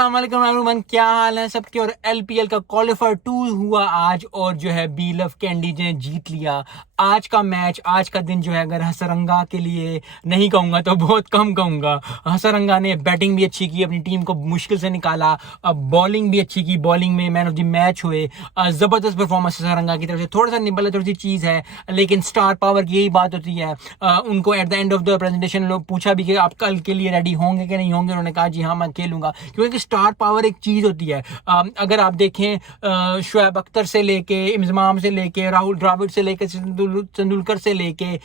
अस्सलामुअलैकुम, क्या हाल है सबके। और एलपीएल का क्वालिफायर 2 हुआ आज और जो है बी लव कैंडी ने जीत लिया। आज का मैच, आज का दिन जो है, अगर हसरंगा के लिए नहीं कहूँगा तो बहुत कम कहूँगा। हसरंगा ने बैटिंग भी अच्छी की, अपनी टीम को मुश्किल से निकाला, बॉलिंग भी अच्छी की, बॉलिंग में मैन ऑफ द मैच हुए। ज़बरदस्त परफॉर्मेंस हसरंगा की तरफ से। थोड़ा सा निबल थोड़ी सी चीज़ है, लेकिन स्टार पावर की यही बात होती है। उनको at the end of the presentation लोग पूछा भी कि आप कल के लिए रेडी होंगे कि नहीं होंगे। उन्होंने कहा जी हाँ मैं खेलूंगा, क्योंकि स्टार पावर एक चीज होती है। अगर आप देखें, शुएब अख्तर से लेके, इंजमाम से लेके, राहुल द्रविड़ से लेके, तेंदुलकर से लेके,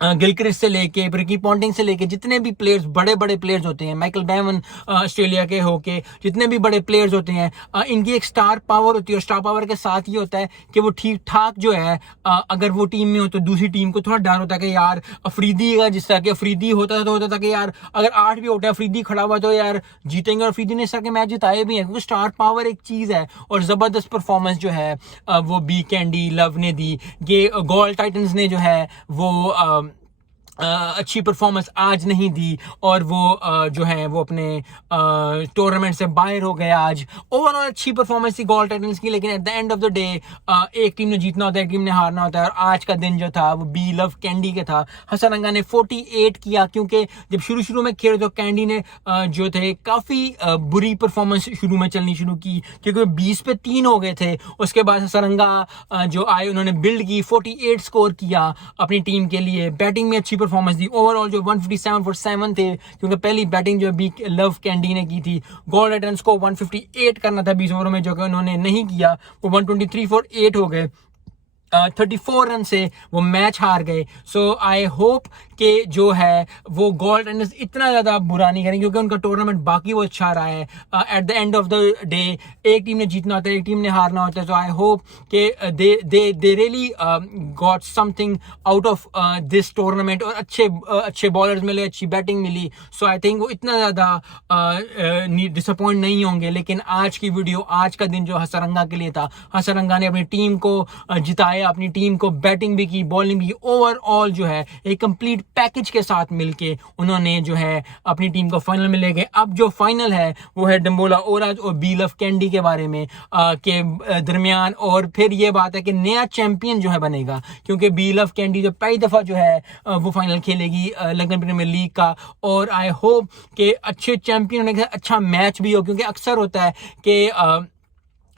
गिलक्रिस्ट से लेके, रिकी पॉन्टिंग से लेके, जितने भी प्लेयर्स, बड़े बड़े प्लेयर्स होते हैं, माइकल बेवन ऑस्ट्रेलिया के होके, जितने भी बड़े प्लेयर्स होते हैं, इनकी एक स्टार पावर होती है। और स्टार पावर के साथ ये होता है कि वो ठीक ठाक जो है, अगर वो टीम में हो तो दूसरी टीम को थोड़ा डर होता है कि यार अफरीदी का, जिस तरह के अफरीदी होता था तो होता था कि यार अगर 8 भी होता है, अफरीदी खड़ा हुआ तो यार जीतेंगे। और अफरीदी ने इस तरह के मैच जिताए भी हैं, क्योंकि स्टार पावर एक चीज है। और जबरदस्त परफॉर्मेंस जो है वो बी कैंडी लव ने दी। ये गोल टाइटंस ने जो है वो अच्छी परफॉर्मेंस आज नहीं दी, और वो जो है वो अपने टूर्नामेंट से बाहर हो गए आज। ओवरऑल अच्छी परफॉर्मेंस थी गोल टाइटंस की, लेकिन at the end of the day एक टीम ने जीतना होता है, एक टीम ने हारना होता है। और आज का दिन जो था वो बी लव कैंडी के था। हसरंगा ने 48 किया, क्योंकि जब शुरू में खेले तो कैंडी ने जो थे काफ़ी बुरी परफॉर्मेंस शुरू में चलनी शुरू की, क्योंकि 20 पे 3 हो गए थे। उसके बाद हसरंगा जो आए, उन्होंने बिल्ड की, 48 स्कोर किया अपनी टीम के लिए। बैटिंग में अच्छी परफॉर्मेंस दी। ओवरऑल जो 157 फॉर 7 थे, क्योंकि पहली बैटिंग जो बी लव कैंडी ने की थी। गोल रिटर्न्स को 158 करना था 20 ओवरों में, जो कि उन्होंने नहीं किया। वो 123 फॉर 8 हो गए। 34 रन से वो मैच हार गए। सो आई होप कि जो है वो गोल रनर्स इतना ज़्यादा बुरा नहीं करेंगे, क्योंकि उनका टूर्नामेंट बाकी वो अच्छा रहा है। At the end of the day एक टीम ने जीतना होता है, एक टीम ने हारना होता है। सो आई होप कि they really got something out of this tournament, और अच्छे बॉलर्स मिले, अच्छी batting milli. So I think वो इतना ज़्यादा डिसअपॉइंट नहीं होंगे। लेकिन आज की वीडियो, आज का दिन जो हसरंगा के लिए था, हसरंगा ने अपनी टीम को जिताया, अपनी टीम को बैटिंग भी की, बॉलिंग भी। ओवरऑल जो है एक कंप्लीट पैकेज के साथ मिलके उन्होंने जो है अपनी टीम को फाइनल में ले गए। अब जो फाइनल है वो है डम्बोला ओराज और बी लव कैंडी के बारे में के दरमियान। और फिर ये बात है कि नया चैंपियन जो है बनेगा, क्योंकि बी लव कैंडी जो पहली दफा जो है वो फाइनल खेलेगी लंदन प्रीमियर लीग का। और आई होप कि अच्छे चैंपियन होने के साथ अच्छा मैच भी हो, क्योंकि अक्सर होता है कि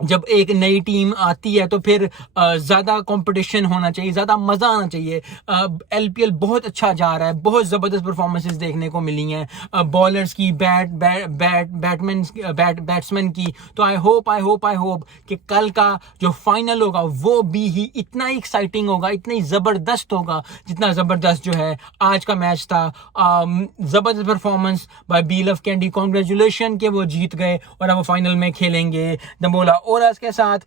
जब एक नई टीम आती है तो फिर ज़्यादा कंपटीशन होना चाहिए, ज़्यादा मज़ा आना चाहिए। एलपीएल बहुत अच्छा जा रहा है, बहुत ज़बरदस्त परफॉर्मेंसेस देखने को मिली हैं बॉलर्स की, बैट्समैन की। तो आई होप कि कल का जो फाइनल होगा वो भी ही इतना ही एक्साइटिंग होगा, इतना ही ज़बरदस्त होगा, जितना ज़बरदस्त जो है आज का मैच था। ज़बरदस्त performance by B Love Candy, congratulation कि वो जीत गए और अब वो फाइनल में खेलेंगे दम्बोला ओराज के साथ।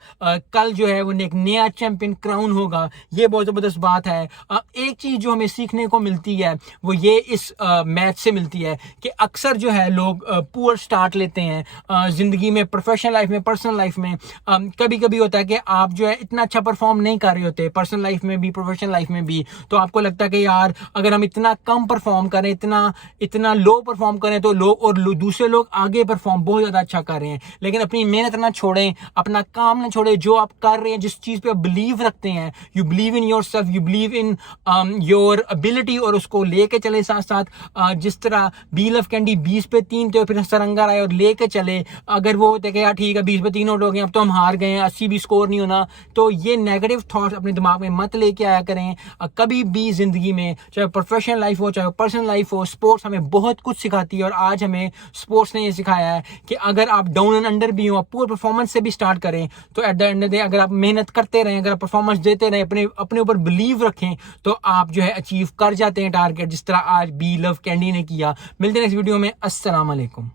कल जो है वो एक नया चैंपियन क्राउन होगा। ये बहुत जबरदस्त बात है। एक चीज जो हमें सीखने को मिलती है वो ये इस मैच से मिलती है कि अक्सर जो है लोग पुअर स्टार्ट लेते हैं जिंदगी में, प्रोफेशनल लाइफ में, पर्सनल लाइफ में। कभी कभी होता है कि आप जो है इतना अच्छा परफॉर्म नहीं कर रहे होते, पर्सनल लाइफ में भी, प्रोफेशनल लाइफ में भी। तो आपको लगता है कि यार अगर हम इतना कम परफॉर्म करें, इतना लो परफॉर्म करें, तो लोग और दूसरे लोग आगे परफॉर्म बहुत ज्यादा अच्छा कर रहे हैं। लेकिन अपनी मेहनत ना छोड़ें, अपना काम ना छोड़े, जो आप कर रहे हैं, जिस चीज पे आप बिलीव रखते हैं, you believe in your self, you believe in your ability, और उसको लेके चले साथ साथ। जिस तरह बी लव कैंडी 20 पे 3 थे, फिर सरंगा आए और लेके चले। अगर वो होते कि यार ठीक है 20 पे 3 आउट हो गए, अब तो हम हार गए हैं, 80 भी स्कोर नहीं होना, तो ये नेगेटिव थॉट्स अपने दिमाग में मत लेके आया करें। कभी भी जिंदगी में, चाहे प्रोफेशनल लाइफ हो, चाहे पर्सनल लाइफ हो, स्पोर्ट्स हमें बहुत कुछ सिखाती है। और आज हमें स्पोर्ट्स ने ये सिखाया है कि अगर आप डाउन एंड अंडर भी हो, आप पूरे परफॉर्मेंस से भी स्टार्ट करें, तो at the end of the day अगर आप मेहनत करते रहें, अगर आप परफॉर्मेंस देते रहें, अपने ऊपर बिलीव रखें, तो आप जो है अचीव कर जाते हैं टारगेट, जिस तरह आज बी लव कैंडी ने किया। मिलते हैं नेक्स्ट वीडियो में। अस्सलाम वालेकुम।